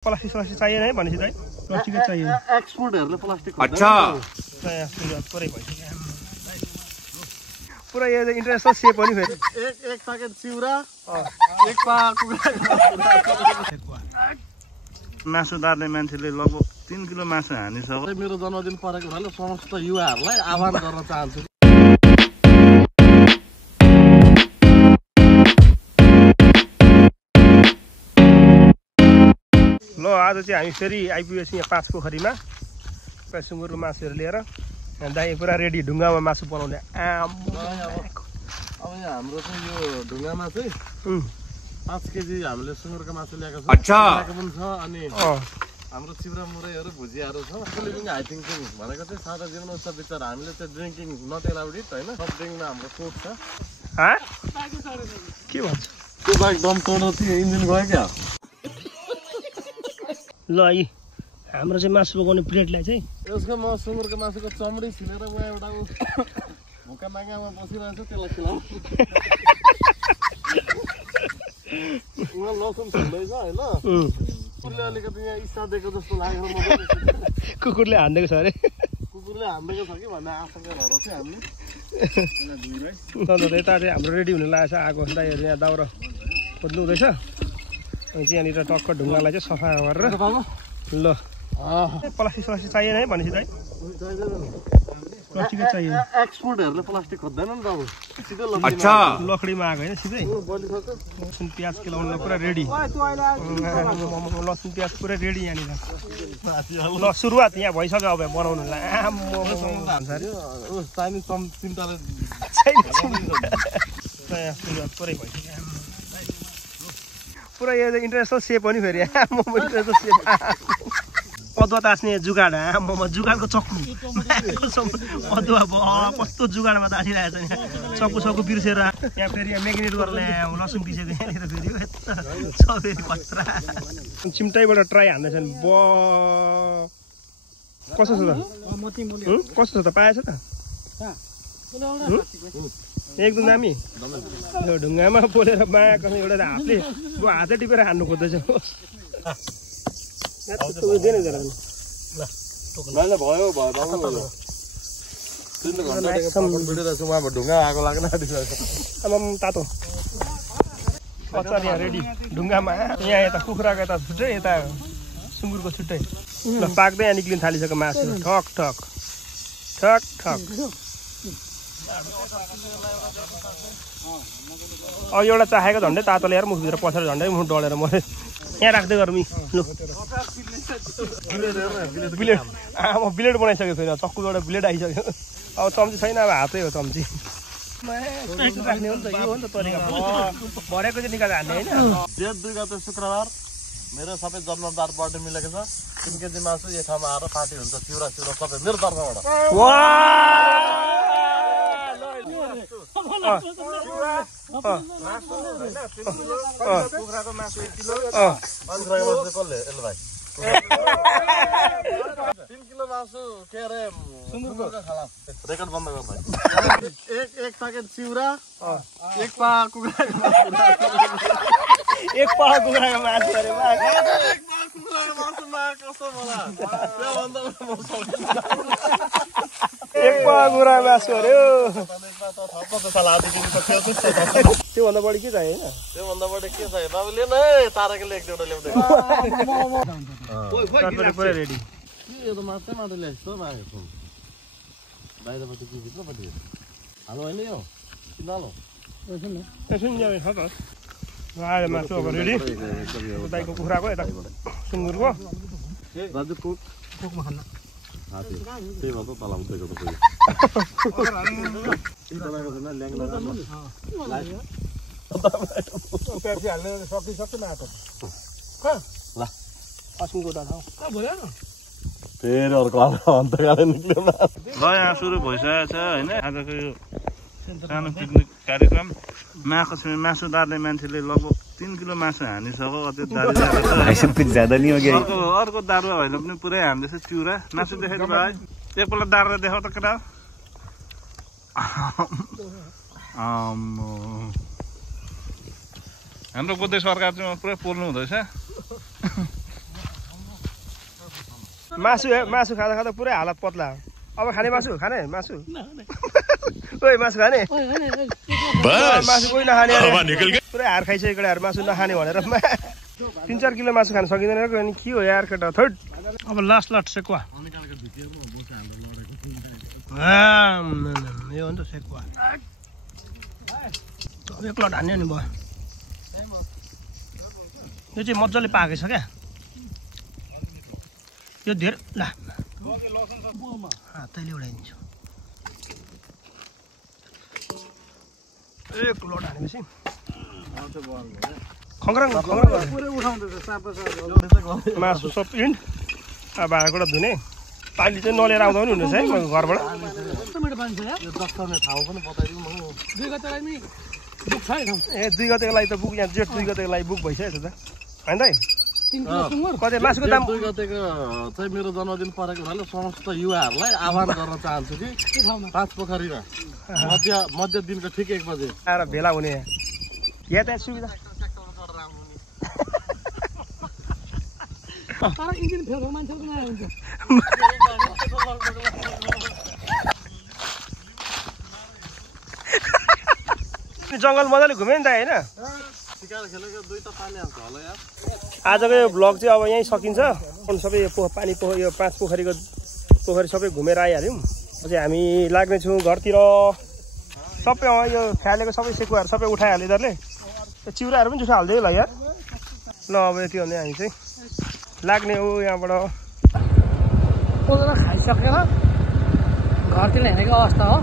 Plastic सलास्टिक चाहिएन है भनेपछि चाहिँ प्लास्टिकै चाहियो। एक्सपोर्टहरुले प्लास्टिक अच्छा पुरै भइसक्यो पुरा यो इन्टरनेसनल सेप पनि फेरि एक प्याकेट चिउरा एक पा कुखुरा मासु दार्ने मान्छेले लगभग 3 किलो मासु हानिसक्यो। मेरो जन्मदिन परेको भएन समस्त युवाहरूलाई आह्वान गर्न चाहन्छु। ल आज चाहिँ हामी फेरि आइपुगेछौँ यहाँ 5 पोखरीमा सुँगुरको मासुहरू लिएर। दाइ पुरा रेडी ढुङ्गामा मासु बनाउने। अब यहाँ हाम्रो चाहिँ यो ढुङ्गामा चाहिँ 5 केजी हामीले सुँगुरको मासु ल्याएको छ। अच्छा पनि छ अनि हाम्रो चिउरा मुरैहरू भुजियाहरू छ। लिभिङ हाई थिङ्किङ भनेको चाहिँ सादा जीवन उत्सव विचार हामीले चाहिँ ड्रिङ्किङ नट एलाउड इट हैन। सब ड्रिङ्कमा हाम्रो कोक छ। के भन्छ त्यो बाइक दम तोड्नु थियो इन्जिन गयो क्या। ल यी हाम्रो चाहिँ मासु पकाउने प्लेटलाई चाहिँ यसको म सुँगुरको मासुको चमडी छिलेर म एउटा भुका नागामा बसिरहेको छु त्यसलाई खिलाउ। लसुन छिल्दैछ होइन कुकुरले अलिकति यहाँ इच्छा दिएको जस्तो लाग्यो। कुकुरले हानिदिएको छ अरे। कुकुरले हानिदिएको छ कि भन्ने आशंका भएर चाहिँ हामीले यता चाहिँ हाम्रो रेडी हुन लागेको छ। आगो दाइहरू यहाँ दाउरा खोज्नु हुँदैछ। अनि चाहिँ यहाँनिर टक्क ढुङ्गालाई चाहिँ सफा गरेर ल प्लास्टिक सलास्टिक चाहिएन है भनेपछि चाहिँ प्लास्टिकै चाहियो। एक्सपोर्टहरुले प्लास्टिक खोज्दैन नि त अब सिधै अच्छा लकडीमा आएको होइन सिधै। लसुन प्याज केलाउनु पुरा रेडी। लसुन प्याज पुरा रेडी यहाँनिर। ल सुरुवात यहाँ भइसक्यो अब बनाउनुलाई। चाइनिज चिम्टाले सुरुवात पुरै भइसक्यो पुरा यो इन्टरनेसनल सेप पनि फेरि इन्टरनेसनल सेप। अदुवा तास्ने जुगाड जुगाडको चक्कु अदुवा कस्तो जुगाडमा तासिरहेको छ यहाँ। चक्कु बिर्सेर यहाँ फेरि मेग्नेट गरेर ल्यायो लसुन पिसेको यहाँनिर फेरि फेरि कचरा चिम्टाइबाट ट्राई हान्दैछन्। कस्तो छ त कस्तो छ त पाएछ त एकदम दामी। यो ढुङ्गामा पोलेर माया कसै एउटा हातले हातै टिपेर हान्नु खोज्दैछ। ढुङ्गा आगो लाग्न तातो अचार यहाँ रेडी ढुङ्गामा। यहाँ यता कुखुराको यता छुट्टै यता सुँगुरको छुट्टै। ल पाक्दै यहाँ निक्लिन थालिसक्यो मासु ठक ठक ठक ठक। अब एउटा चाहेको झन्डै तातो ल्याएर मुखभित्र पसेर झन्डै मुख डढेर मऱ्यो। यहाँ राख्दै गरौँ लु ब्लेड म ब्लेड बनाइसकेको छैन। चक्कुबाट ब्लेड आइसक्यो। अब चम्ची छैन अब हातै हो चम्ची राख्ने हो नि त। यो हो नि त तरिका भरेको चाहिँ निकालेर हान्ने होइन। 2 गते शुक्रबार मेरो सबै जन्मदार बर्थडे मिलेको छ। 3 केजी मासु एक ठाउँमा आएर पार्टी हुन्छ। चिउरा चिउरा सबै मेरो तर्फबाट। कुखुराको मासु 1 किलो कसले एल भाइ 3 किलो मासु के अरे सुँगुरको खाला रेकर्ड बन्द गर्नु भाइ। एक प्याकेट चिउरा एक पा कुखुराको मासु एक पा कुखुराको मासु अरे कुखुराको मासु मा कस्तो होला त्योभन्दा एक पा कुखुराको मासु अरे त्योभन्दा बढी के चाहियो होइन। त्योभन्दा बढी के चाहियो बाबुले नै ताराको लेख एउटा ल्याउँदै पुरै रेडी। यो त मात्रै मात्रै ल्याएछ त मागेको बाहिरपट्टि के भित्रपट्टि हालो होइन यो किन आयो मासु अब रेडी। दाइको कुखुराको यता सुँगुरको दाजु कोकमा खान्न त्यही भन्छ तल उठेको त फेरि अर्को अन्तकाले निक्ल्यो। ल यहाँ सुरु भइसकेको छ होइन। आजको यो सानो पिकनिक कार्यक्रम मासु दार्ने मान्छेले लगभग 3 किलो मासु हानिसक्यो। अर्को दारुवा होइन पनि पुरै हान्दैछ चिउरा। मासु देखाइदिनु भाइ एकपल्ट दारुवा देखाउ त केटा। हाम्रो गोदे सरकार चाहिँ पुरै पोल्नु हुँदैछ। मासु खाँदा खाँदा पुरै हालत पत्ला। अब खाने मासु मासु ओइ मासु खाने मासु कोही नखाने पुरै हार खाइसक्यो केटाहरू मासु नखाने भनेर 3-4 किलो मासु खान सकिँदैन अनि के हो यार केटा थर्ड। अब लास्ट सेकुवा यो हो नि त सेकुवा एक लट हान्यो नि भयो। यो चाहिँ मजाले पाकेछ क्या यो धेरै ल तैँले उडाइदिन्छु एक लट हानेपछि खङ्ग्राङ मासु सब हिँड भाँडाकुँडा धुने पाली चाहिँ नलिएर आउँदा पनि हुनेछ है घरबाट। ए 2 गतेको लागि त बुक यहाँ जेठ 2 गतेको लागि बुक भइसकेको छ त होइन त कतै मासुको दाम 2 गतेको चाहिँ मेरो जन्मदिन परेको हुनाले समस्त युवाहरूलाई आह्वान गर्न चाहन्छु कि 5 पोखरीमा मध्य दिनको ठिक 1 बजे आएर भेला हुने यातायात सुविधा जङ्गल मजाले घुम्यो नि त होइन। आजको यो भ्लग चाहिँ अब यहीँ सकिन्छ। सबै पानी यो 5 पोखरीको पोखरी सबै घुमेर आइहाल्यौँ। अझै हामी लाग्नेछौँ घरतिर। सबै यो फ्यालेको सबै सेकुवाहरू सबै उठाइहाल्यो यिनीहरूले। चिउराहरू पनि जुठो हालिदियो ल यार। ल अब यति भन्दै हामी चाहिँ लाग्ने हो यहाँबाट। खाइसकेर घरतिर हिँडेको अवस्था हो।